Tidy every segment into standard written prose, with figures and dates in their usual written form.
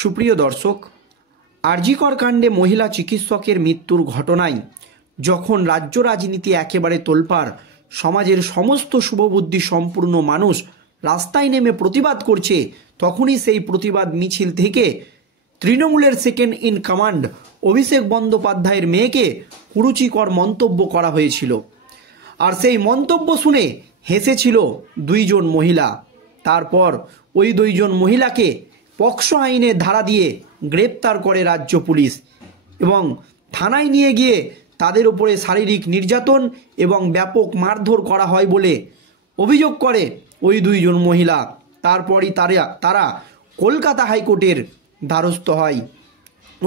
সুপ্রিয় দর্শক, আরজিকর কাণ্ডে মহিলা চিকিৎসকের মৃত্যুর ঘটনায় যখন রাজ্য রাজনীতি একেবারে তোলপাড়, সমাজের সমস্ত শুভবুদ্ধি সম্পূর্ণ মানুষ রাস্তায় নেমে প্রতিবাদ করছে, তখনই সেই প্রতিবাদ মিছিল থেকে তৃণমূলের সেকেন্ড ইন কমান্ড অভিষেক বন্দ্যোপাধ্যায়ের মেয়েকে কুরুচিকর মন্তব্য করা হয়েছিল। আর সেই মন্তব্য শুনে হেসেছিল দুইজন মহিলা। তারপর ওই দুইজন মহিলাকে পক্সো আইনে ধারা দিয়ে গ্রেপ্তার করে রাজ্য পুলিশ এবং থানায় নিয়ে গিয়ে তাদের উপরে শারীরিক নির্যাতন এবং ব্যাপক মারধর করা হয় বলে অভিযোগ করে ওই দুইজন মহিলা। তারপরই তারা কলকাতা হাইকোর্টের দ্বারস্থ হয়।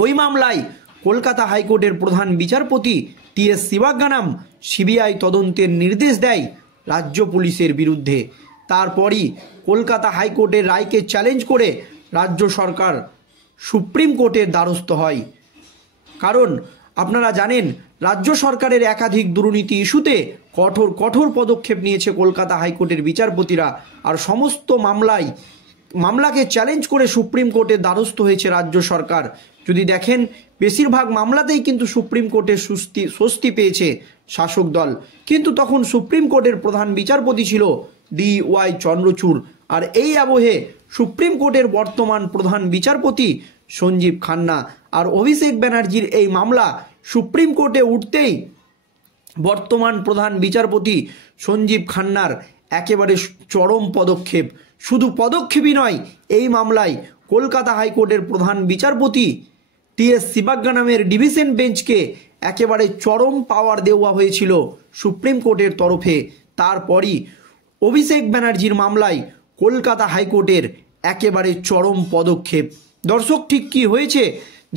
ওই মামলায় কলকাতা হাইকোর্টের প্রধান বিচারপতি টি.এস. শিবাজ্ঞানাম সিবিআই তদন্তের নির্দেশ দেয় রাজ্য পুলিশের বিরুদ্ধে। তারপরই কলকাতা হাইকোর্টের রায়কে চ্যালেঞ্জ করে রাজ্য সরকার সুপ্রিম কোর্টের দ্বারস্থ হয়। কারণ আপনারা জানেন, রাজ্য সরকারের একাধিক দুর্নীতি ইস্যুতে কঠোর পদক্ষেপ নিয়েছে কলকাতা হাইকোর্টের বিচারপতিরা। আর সমস্ত মামলাকে চ্যালেঞ্জ করে সুপ্রিম কোর্টের দ্বারস্থ হয়েছে রাজ্য সরকার। যদি দেখেন, বেশিরভাগ মামলাতেই কিন্তু সুপ্রিম কোর্টের স্বস্তি পেয়েছে শাসক দল। কিন্তু তখন সুপ্রিম কোর্টের প্রধান বিচারপতি ছিল D.Y. চন্দ্রচূড়। আর এই আবহে সুপ্রিম কোর্টের বর্তমান প্রধান বিচারপতি সঞ্জীব খান্না। আর অভিষেক ব্যানার্জির এই মামলা সুপ্রিম কোর্টে উঠতেই বর্তমান প্রধান বিচারপতি সঞ্জীব খান্নার একেবারে চরম পদক্ষেপ। শুধু পদক্ষেপই নয়, এই মামলায় কলকাতা হাইকোর্টের প্রধান বিচারপতি টি.এস. শিবাজ্ঞানামের ডিভিশন বেঞ্চকে একেবারে চরম পাওয়ার দেওয়া হয়েছিল সুপ্রিম কোর্টের তরফে। তারপরই অভিষেক ব্যানার্জির মামলায় কলকাতা হাইকোর্টের একেবারে চরম পদক্ষেপ। দর্শক, ঠিক কী হয়েছে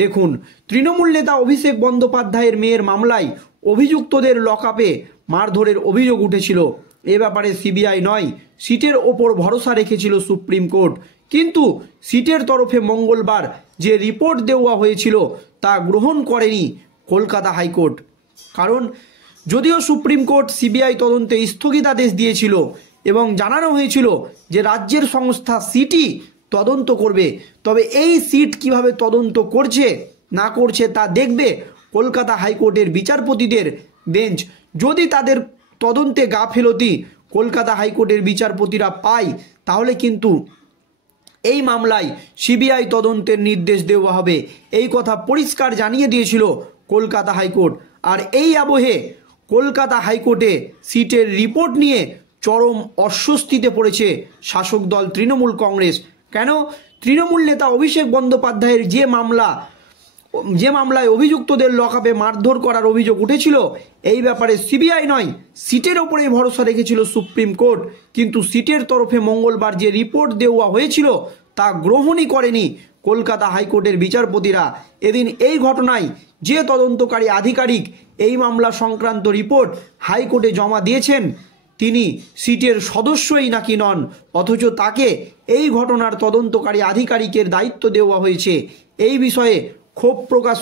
দেখুন। তৃণমূল নেতা অভিষেক বন্দ্যোপাধ্যায়ের মেয়ের মামলায় অভিযুক্তদের লকআপে মারধরের অভিযোগ উঠেছিল। এ ব্যাপারে সিবিআই নয়, সিটের ওপর ভরসা রেখেছিল সুপ্রিম কোর্ট। কিন্তু সিটের তরফে মঙ্গলবার যে রিপোর্ট দেওয়া হয়েছিল তা গ্রহণ করেনি কলকাতা হাইকোর্ট। কারণ যদিও সুপ্রিম কোর্ট সিবিআই তদন্তে স্থগিতাদেশ দিয়েছিল এবং জানানো হয়েছিল যে রাজ্যের সংস্থা সিটই তদন্ত করবে, তবে এই সিট কিভাবে তদন্ত করছে না করছে তা দেখবে কলকাতা হাইকোর্টের বিচারপতিদের বেঞ্চ। যদি তাদের তদন্তে গাফিলতি কলকাতা হাইকোর্টের বিচারপতিরা পায়, তাহলে কিন্তু এই মামলায় সিবিআই তদন্তের নির্দেশ দেওয়া হবে, এই কথা পরিষ্কার জানিয়ে দিয়েছিল কলকাতা হাইকোর্ট। আর এই আবহে কলকাতা হাইকোর্টে সিটের রিপোর্ট নিয়ে চরম অস্বস্তিতে পড়েছে শাসক দল তৃণমূল কংগ্রেস। কেন? তৃণমূল নেতা অভিষেক বন্দ্যোপাধ্যায়ের যে মামলায় অভিযুক্তদের লকআপে মারধর করার অভিযোগ উঠেছিল, এই ব্যাপারে সিবিআই নয়, সিটের ওপরেই ভরসা রেখেছিল সুপ্রিম কোর্ট। কিন্তু সিটের তরফে মঙ্গলবার যে রিপোর্ট দেওয়া হয়েছিল তা গ্রহণই করেনি কলকাতা হাইকোর্টের বিচারপতিরা। এদিন এই ঘটনায় যে তদন্তকারী আধিকারিক এই মামলা সংক্রান্ত রিপোর্ট হাইকোর্টে জমা দিয়েছেন, তিনি সিটের সদস্যই নাকি নন, অথচ তাকে এই ঘটনার তদন্তকারী আধিকারিকের দায়িত্ব দেওয়া হয়েছে। এই বিষয়ে ক্ষোভ প্রকাশ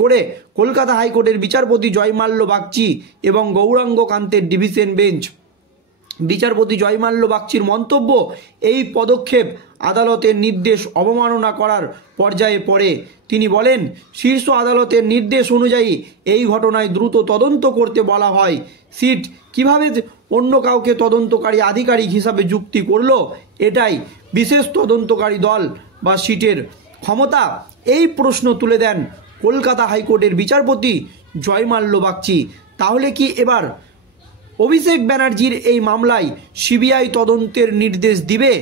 করে কলকাতা হাইকোর্টের বিচারপতি জয়মাল্য বাগচি এবং গৌরাঙ্গ কান্তের ডিভিশন বেঞ্চ বিচারপতি জয়মাল্য বাগচির মন্তব্য, এই পদক্ষেপ আদালতের নির্দেশ অবমাননা করার পর্যায়ে পড়ে। তিনি বলেন, শীর্ষ আদালতের নির্দেশ অনুযায়ী এই ঘটনায় দ্রুত তদন্ত করতে বলা হয়। সিট কিভাবে অন্য কাউকে তদন্তকারী আধিকারিক হিসাবে যুক্তি করল, এটাই বিশেষ তদন্তকারী দল বা সিটের ক্ষমতা, এই প্রশ্ন তুলে দেন কলকাতা হাইকোর্টের বিচারপতি জয়মাল্য বাগচি। তাহলে কি এবার অভিষেক ব্যানার্জির এই মামলায় সিবিআই তদন্তের নির্দেশ দিবে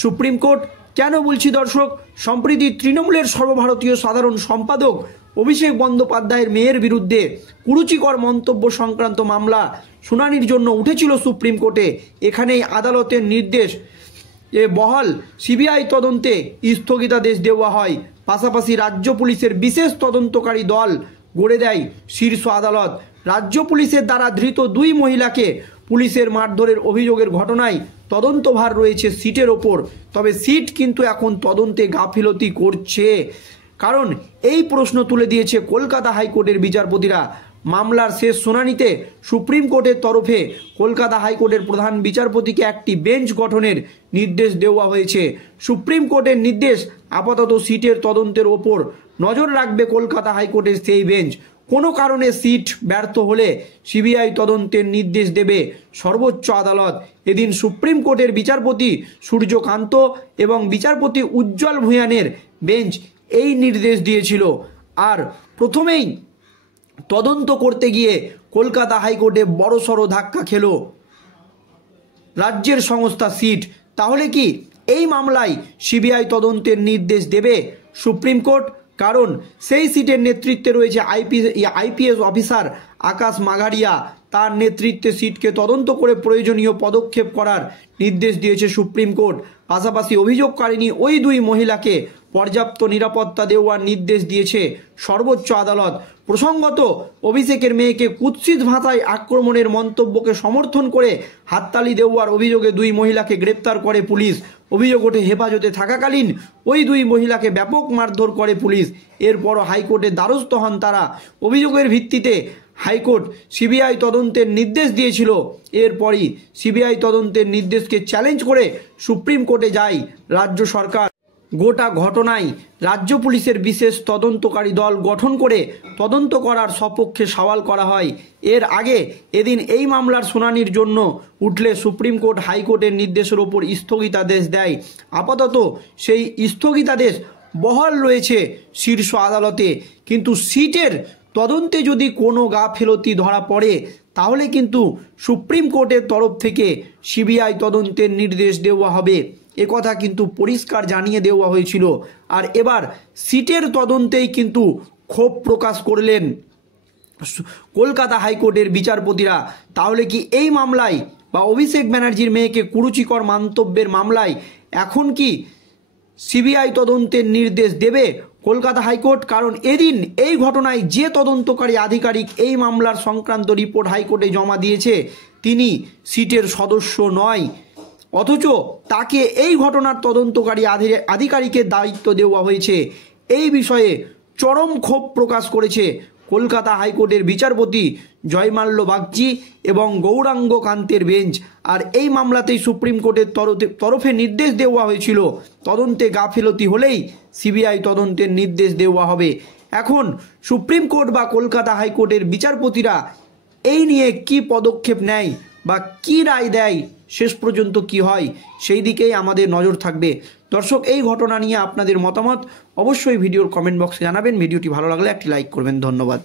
সুপ্রিম কোর্ট? কেন বলছি দর্শক, সম্প্রতি তৃণমূলের সর্বভারতীয় সাধারণ সম্পাদক অভিষেক বন্দ্যোপাধ্যায়ের মেয়ের বিরুদ্ধে কুরুচিকর মন্তব্য সংক্রান্ত মামলা শুনানির জন্য উঠেছিল সুপ্রিম কোর্টে। এখানেই আদালতের নির্দেশ বহাল সিবিআই তদন্তে স্থগিতাদেশ দেওয়া হয়। পাশাপাশি রাজ্য পুলিশের বিশেষ তদন্তকারী দল গড়ে দেয় শীর্ষ আদালত। রাজ্য পুলিশের দ্বারা ধৃত দুই মহিলাকে পুলিশের মারধরের অভিযোগের ঘটনায় তদন্তভার রয়েছে সিটের ওপর। তবে সিট কিন্তু এখন তদন্তে গাফিলতি করছে। কারণ এই প্রশ্ন তুলে দিয়েছে কলকাতা হাইকোর্টের বিচারপতিরা। মামলার শেষ শুনানিতে সুপ্রিম কোর্টের তরফে কলকাতা হাইকোর্টের প্রধান বিচারপতিকে একটি বেঞ্চ গঠনের নির্দেশ দেওয়া হয়েছে। সুপ্রিম কোর্টের নির্দেশ, আপাতত সিটের তদন্তের ওপর নজর রাখবে কলকাতা হাইকোর্টের সেই বেঞ্চ। কোনো কারণে সিট ব্যর্থ হলে সিবিআই তদন্তের নির্দেশ দেবে সর্বোচ্চ আদালত। এদিন সুপ্রিম কোর্টের বিচারপতি সূর্যকান্ত এবং বিচারপতি উজ্জ্বল ভূঁইয়ানের বেঞ্চ এই নির্দেশ দিয়েছিল। আর প্রথমেই তদন্ত করতে গিয়ে কলকাতা হাইকোর্টে বড়সড় ধাক্কা খেল রাজ্যের সংস্থা সিট। তাহলে কি এই মামলায় সিবিআই তদন্তের নির্দেশ দেবে সুপ্রিম কোর্ট? কারণ সেই সিটের নেতৃত্বে রয়েছে আইপিএস অফিসার আকাশ মাঘারিয়া। তার নেতৃত্বে সিটকে তদন্ত করে প্রয়োজনীয় পদক্ষেপ করার নির্দেশ দিয়েছে সুপ্রিম কোর্ট। পাশাপাশি অভিযোগকারিণী ওই দুই মহিলাকে পর্যাপ্ত নিরাপত্তা দেওয়ার নির্দেশ দিয়েছে সর্বোচ্চ আদালত। প্রসঙ্গত, অভিষেকের মেয়েকে কুৎসিত ভাষায় আক্রমণের মন্তব্যকে সমর্থন করে হাততালি দেওয়ার অভিযোগে দুই মহিলাকে গ্রেপ্তার করে পুলিশ। অভিযোগ ওঠে হেফাজতে থাকাকালীন ওই দুই মহিলাকে ব্যাপক মারধর করে পুলিশ। এরপরও হাইকোর্টের দ্বারস্থ হন তারা। অভিযোগের ভিত্তিতে হাইকোর্ট সিবিআই তদন্তের নির্দেশ দিয়েছিল। এরপরই সিবিআই তদন্তের নির্দেশকে চ্যালেঞ্জ করে সুপ্রিম কোর্টে যায় রাজ্য সরকার। গোটা ঘটনায় রাজ্য পুলিশের বিশেষ তদন্তকারী দল গঠন করে তদন্ত করার সপক্ষে সওয়াল করা হয়। এর আগে এদিন এই মামলার শুনানির জন্য উঠলে সুপ্রিম কোর্ট হাইকোর্টের নির্দেশের ওপর স্থগিতাদেশ দেয়। আপাতত সেই স্থগিতাদেশ বহাল রয়েছে শীর্ষ আদালতে। কিন্তু সিটের তদন্তে যদি কোনো গাফেলতি ধরা পড়ে তাহলে কিন্তু সুপ্রিম কোর্টের তরফ থেকে সিবিআই তদন্তের নির্দেশ দেওয়া হবে, একথা কিন্তু পরিষ্কার জানিয়ে দেওয়া হয়েছিল। আর এবার সিটের তদন্তেই কিন্তু ক্ষোভ প্রকাশ করলেন কলকাতা হাইকোর্টের বিচারপতিরা। তাহলে কি এই মামলায় বা অভিষেক ব্যানার্জির মেয়েকে কুরুচিকর মন্তব্যের মামলায় এখন কি সিবিআই তদন্তের নির্দেশ দেবে কলকাতা হাইকোর্ট? কারণ এদিন এই ঘটনায় যে তদন্তকারী আধিকারিক এই মামলার সংক্রান্ত রিপোর্ট হাইকোর্টে জমা দিয়েছে তিনি সিটের সদস্য নয়, অথচ তাকে এই ঘটনার তদন্তকারী আধিকারিকের দায়িত্ব দেওয়া হয়েছে। এই বিষয়ে চরম ক্ষোভ প্রকাশ করেছে কলকাতা হাইকোর্টের বিচারপতি জয়মাল্য বাগচি এবং গৌরাঙ্গ কান্তের বেঞ্চ। আর এই মামলাতেই সুপ্রিম কোর্টের তরফে নির্দেশ দেওয়া হয়েছিল তদন্তে গাফিলতি হলেই সিবিআই তদন্তের নির্দেশ দেওয়া হবে। এখন সুপ্রিম কোর্ট বা কলকাতা হাইকোর্টের বিচারপতিরা এই নিয়ে কি পদক্ষেপ নেয় বা কি রায় দেয়, শেষ পর্যন্ত কি হয়, সেই দিকেই আমাদের নজর থাকবে। দর্শক, এই ঘটনা নিয়ে আপনাদের মতামত অবশ্যই ভিডিওর কমেন্ট বক্সে জানাবেন। ভিডিওটি ভালো লাগলে একটি লাইক করবেন। ধন্যবাদ।